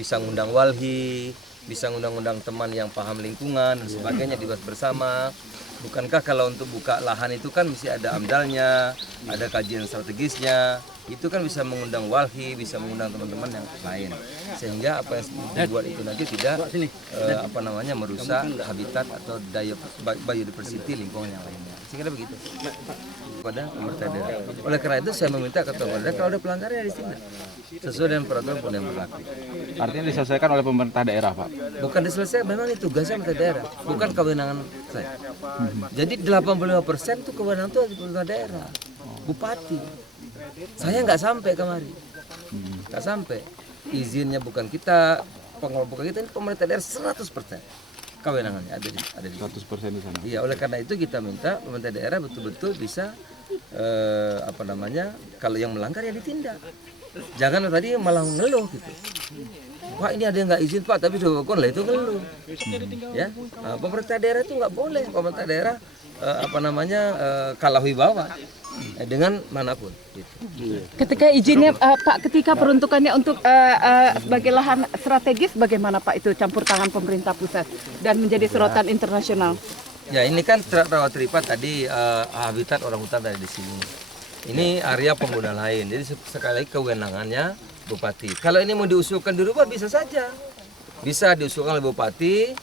bisa ngundang walhi, bisa ngundang-undang teman yang paham lingkungan dan sebagainya, dibahas bersama. Bukankah kalau untuk buka lahan itu kan mesti ada amdalnya, ada kajian strategisnya, itu kan bisa mengundang walhi, bisa mengundang teman-teman yang lain, sehingga apa yang dibuat itu nanti tidak merusak habitat atau daya biodiversity lingkungan yang lainnya. Saya kira begitu pada pemerintah daerah. Oleh karena itu saya meminta ketua pemerintah kalau ada pelanggaran ya ditindak sesuai dengan peraturan yang berlaku. Artinya diselesaikan oleh pemerintah daerah, Pak? Bukan diselesaikan, memang itu tugasnya pemerintah daerah, bukan kewenangan saya. Jadi 85% itu kewenangan itu pemerintah daerah, bupati. Saya nggak sampai kemari, nggak sampai. Izinnya bukan kita, pengelola bukan kita, ini pemerintah daerah 100%. Kewenangannya ada di 100% di sana. Iya, oleh karena itu kita minta pemerintah daerah betul-betul bisa kalau yang melanggar ya ditindak. Jangan tadi malah ngeluh gitu. Pak ini ada yang nggak izin Pak, tapi sudah lah itu ngeluh. Ya, pemerintah daerah itu nggak boleh. Pemerintah daerah kalah wibawa dengan manapun. Gitu. Ketika izinnya Pak, ketika peruntukannya untuk sebagai lahan strategis, bagaimana Pak itu campur tangan pemerintah pusat dan menjadi sorotan internasional? Ya ini kan rawa tripa tadi habitat orang hutan dari di sini. Ini area pengguna lain. Jadi sekali lagi kewenangannya bupati. Kalau ini mau diusulkan dirubah bisa saja. Bisa diusulkan oleh bupati